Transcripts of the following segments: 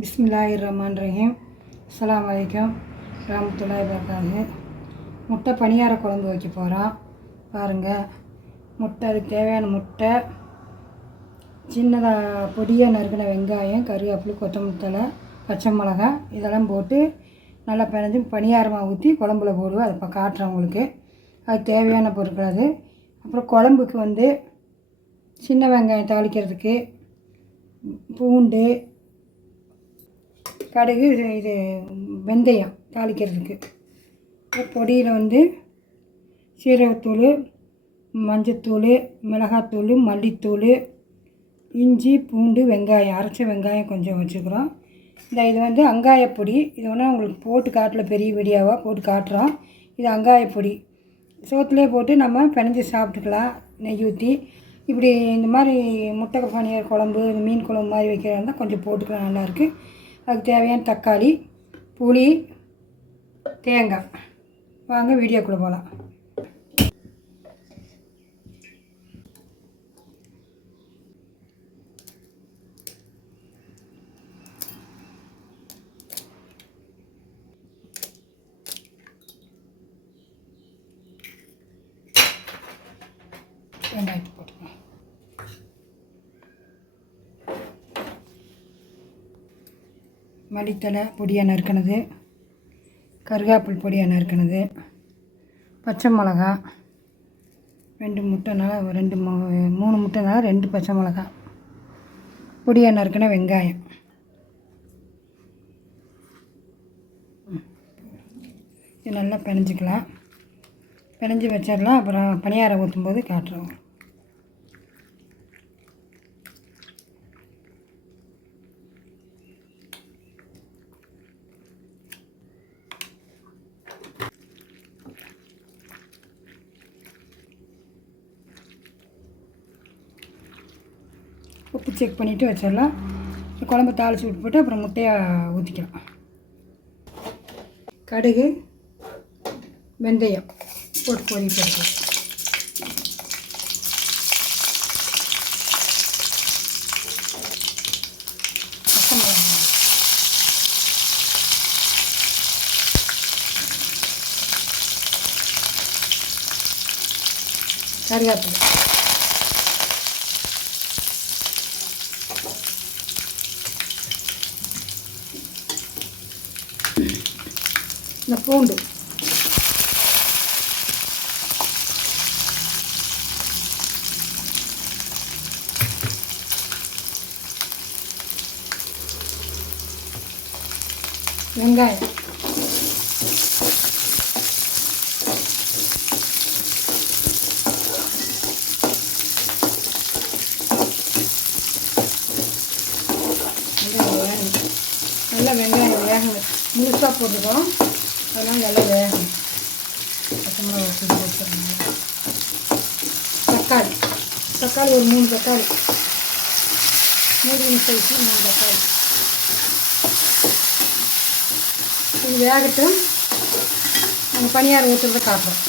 பிஸ்மில்லாஹிர்ரஹ்மானிர்ரஹீம். அஸ்ஸலாமு அலைக்கும் வரஹ்மத்துல்லாஹி வபரகாத்துஹு. முட்டை பணியார குழம்பு வைக்க போகிறோம். பாருங்கள், முட்டை, அதுக்கு தேவையான முட்டை, சின்னதாக பொடியாக நறுக்கின வெங்காயம், கருவேப்பிலை, கொத்தமல்லி தழை, பச்சை மிளகாய் இதெல்லாம் போட்டு நல்லா பிணைஞ்சி பணியாரமாக ஊற்றி குழம்புல போடுவோம். அதை இப்போ காட்டுறேன் உங்களுக்கு. அதுக்கு தேவையான பொருட்கள் அது. அப்புறம் குழம்புக்கு சின்ன வெங்காயம் தாளிக்கிறதுக்கு, பூண்டு, கடுகு, இது வெந்தயம் தாளிக்கிறதுக்கு. பொடியில் சீரகத்தூள், மஞ்சத்தூள், மிளகாத்தூள், மல்லித்தூள், இஞ்சி, பூண்டு, வெங்காயம், அரைச்ச வெங்காயம் கொஞ்சம் வச்சுக்கிறோம். இது அங்காயப்பொடி. இது உங்களுக்கு போட்டு காட்டல, பெரிய வீடியோவாக போட்டு காட்டுறோம். இது அங்காயப்பொடி. சோத்துலேயே போட்டு நம்ம பிணைஞ்சி சாப்பிட்டுக்கலாம், நெய் ஊற்றி. இப்படி இந்த மாதிரி முட்டை பணியார குழம்பு, மீன் குழம்பு மாதிரி வைக்கிறதா இருந்தால் கொஞ்சம் போட்டுக்கலாம், நல்லாயிருக்கு. அதுக்கு தேவையான தக்காளி, புளி, தேங்காய். வாங்க வீடியோக்குள்ளே போகலாம். வெங்காயத்தை போட்டுக்கலாம். மல்லித்தழை பொடியாக நறுக்கினது, கருவேப்பிலை பொடியாக நறுக்கினது, பச்சை மிளகா, 2 முட்டைனால 3 முட்டைனால 2 பச்சை மிளகா, பொடியாக நறுக்கின வெங்காயம். இது நல்லா பிணைஞ்சிக்கலாம். பிணைஞ்சி வச்சிடலாம். அப்புறம் பணியாரம் ஊற்றும்போது காட்டுறோம். உப்பு செக் பண்ணிவிட்டு வச்சிடலாம். குழம்பு தாளித்து விட்டு போட்டு அப்புறம் முட்டையை ஊற்றிக்கலாம். கடுகு, வெந்தயம் போட்டு பொடி போட்டு, பச்சை மிளகாய், கருவேப்பிலை, இந்த பூண்டு, வெங்காயம், நல்லா வெங்காயம் வேகணும். முழுசாக போட்டுக்கிறோம், அதெல்லாம் நல்லா வேகணும். பச்சை மிளகா வச்சுருந்தோம். தக்காளி ஒரு 3 தக்காளி, மீடியம் சைஸில் 3 தக்காளி. இது வேகட்டும். நாங்கள் பணியாரம் ஊற்றுறத காட்டுறோம்.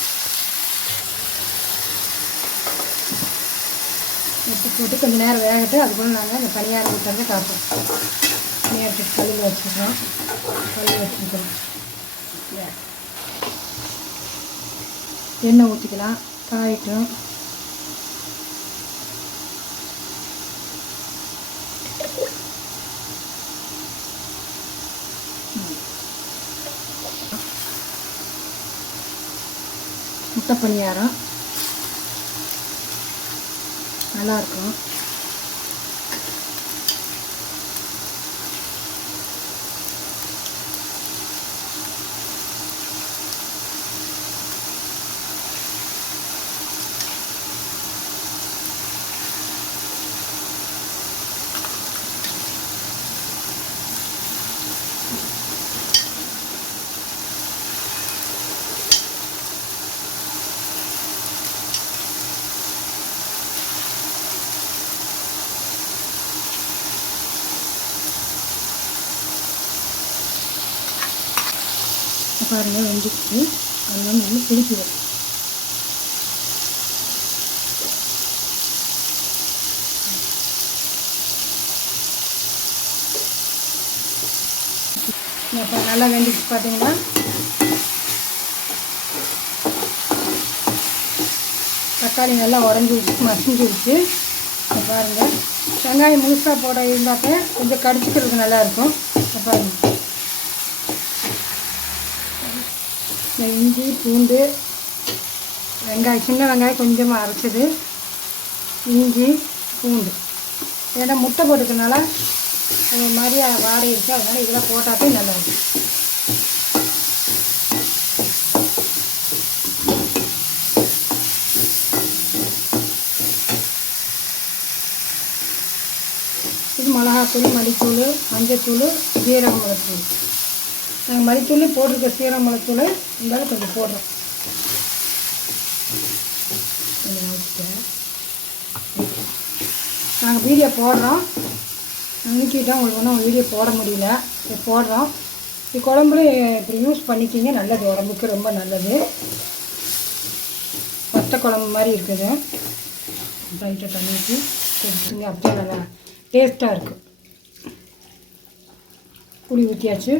உப்பு போட்டு கொஞ்சம் நேரம் வேகட்டும். அதுக்குள்ள நாங்கள் இந்த பணியாரம் ஊற்றுறத காட்டுறோம். பணியாரத்துக்கு கல்லில் வச்சுக்கிறோம். எண்ணெய் ஊற்றிக்கலாம். காயட்டும். முட்டை பணியாரம் நல்லாயிருக்கும். பாருங்கள், வெந்துச்சு. அது நல்லா பிடிக்குது. இப்போ நல்லா வெந்துச்சு பார்த்தீங்கன்னா. தக்காளி நல்லா மசிஞ்சிருச்சு. பாருங்கள், வெங்காயம் முழுசாக போட இருந்தாக்க கொஞ்சம் கடிச்சிக்கிறதுக்கு நல்லாயிருக்கும். பாருங்கள், இஞ்சி பூண்டு வெங்காயம், சின்ன வெங்காயம் கொஞ்சமாக அரைச்சது, இஞ்சி பூண்டு, ஏன்னா முட்டை போட்டுக்கிறதுனால அது மாதிரி வாடகை இருக்குது. அதனால் இதெல்லாம் போட்டாலே நல்லாயிருக்கும். இது மிளகாத்தூள், மல்லித்தூள், மஞ்சத்தூள், சீரக மிளகுத்தூள். நாங்கள் மல்லித்தூள் போட்டிருக்க, சீரக மிளகுத்தூள் இருந்தாலும் கொஞ்சம் போடுறோம். நாங்கள் வீடியோ போடுறோம், நீக்கிட்டால் உங்களுக்கு ஒன்றும் வீடியோ போட முடியல. இப்போ போடுறோம். இது குழம்புல இப்படி யூஸ் பண்ணிக்கிங்க, நல்லது, உடம்புக்கு ரொம்ப நல்லது. வத்த குழம்பு மாதிரி இருக்குது. லைட்டாக தண்ணி ஊற்றி கொடுத்துங்க, அப்படியே நல்லா டேஸ்ட்டாக இருக்குது. புளி ஊற்றியாச்சு.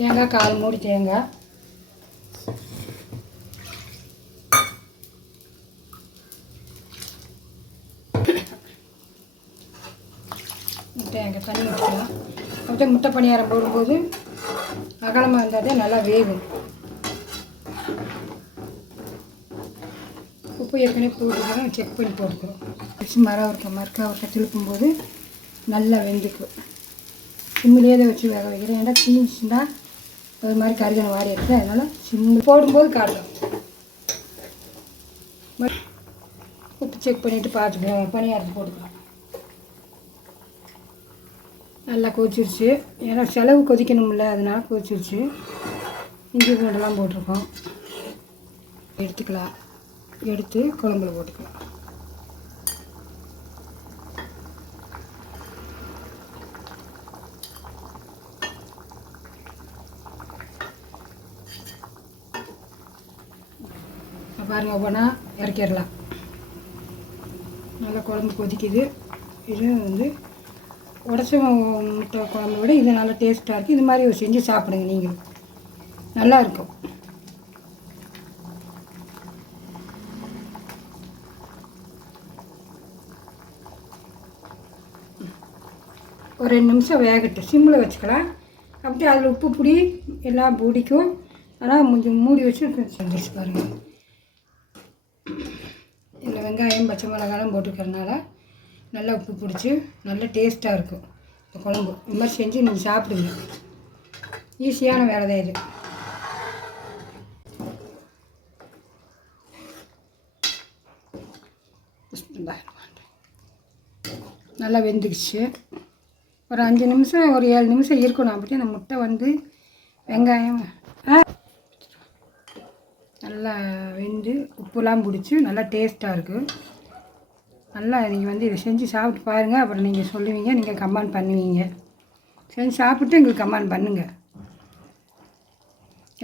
தேங்காய் 1/4 மூடி தேங்காய், தேங்காய் தண்ணி ஊற்றிக்கலாம். அப்படியே முட்டை பணியாரம் போடும்போது அகலமாக இருந்தாலே நல்லா வேகும். உப்பு ஏற்கனவே போட்டுக்கிறோம், செக் பண்ணி போட்டுக்கிறோம். மரக்க திருப்பும்போது நல்லா வெந்துக்கும். சிம்மிலே தான் வச்சு வேக வைக்கிறேன். ஏன்னா தீஞ்சுன்னா ஒரு மாதிரி கருகனை வாடி இருக்குது. அதனால் சிம்மு போடும்போது காட்டும். உப்பு செக் பண்ணிவிட்டு பார்த்துக்கலாம். பணியாரத்தை போட்டுக்கலாம். நல்லா கொதிச்சிருச்சு. ஏன்னா செலவு கொதிக்கணும்ல, அதனால் கொதிச்சிருச்சு. இஞ்சி பூண்டெல்லாம் போட்டிருக்கோம். எடுத்துக்கலாம். எடுத்து குழம்புல போட்டுக்கலாம். பாருங்கள், ஒவ்வொன்றா இறக்கிடலாம். நல்லா குழம்பு கொதிக்குது. இது வந்து உடச்ச முட்டை குழம்பு விட இது நல்லா டேஸ்ட்டாக இருக்குது. இது மாதிரி செஞ்சு சாப்பிடுங்க, நீங்களும் நல்லாயிருக்கும். ஒரு 2 நிமிஷம் வேகட்டும், சிம்மில் வச்சுக்கலாம். அப்படியே அதில் உப்பு பொடி எல்லாம் பிடிக்கும். ஆனால் கொஞ்சம் மூடி வச்சு செஞ்சிச்சு பாருங்கள். இதில் வெங்காயம் பச்சை மிளகாலாம் போட்டுக்கிறதுனால நல்லா உப்பு பிடிச்சி நல்லா டேஸ்ட்டாக இருக்கும் இந்த குழம்பு. இந்த மாதிரி செஞ்சு நீங்கள் சாப்பிடுங்க. ஈஸியான வேலை தான் இது. நல்லா வெந்துக்குச்சு. ஒரு 5 நிமிஷம், ஒரு 7 நிமிஷம் இருக்கணும். அப்படியே அந்த முட்டை வந்து வெங்காயம் நல்லா வெந்து உப்புலாம் பிடிச்சி நல்லா டேஸ்ட்டாக இருக்குது. நல்லா நீங்கள் வந்து இதை செஞ்சு சாப்பிட்டு பாருங்கள். அப்புறம் நீங்கள் சொல்லுவீங்க, நீங்கள் கமெண்ட் பண்ணுவீங்க. செஞ்சு சாப்பிட்டு எங்களுக்கு கமெண்ட் பண்ணுங்கள்.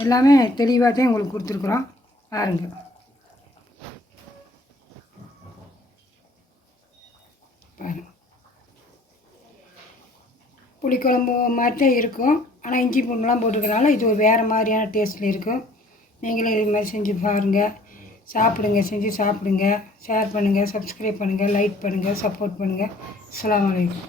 எல்லாமே தெளிவாக தான் உங்களுக்கு கொடுத்துருக்குறோம், பாருங்கள். பாருங்கள், புளிக்குழம்பு மாதிரி தான் இருக்கும். ஆனால் இஞ்சி பூண்டுலாம் போட்டுக்கிறனால இது ஒரு வேறு மாதிரியான டேஸ்ட்டில் இருக்கும். நீங்களும் இது மாதிரி செஞ்சு பாருங்கள், சாப்பிடுங்க, செஞ்சு சாப்பிடுங்க. ஷேர் பண்ணுங்கள், சப்ஸ்கிரைப் பண்ணுங்கள், லைக் பண்ணுங்கள், சப்போர்ட் பண்ணுங்கள். அஸ்ஸலாமு அலைக்கும்.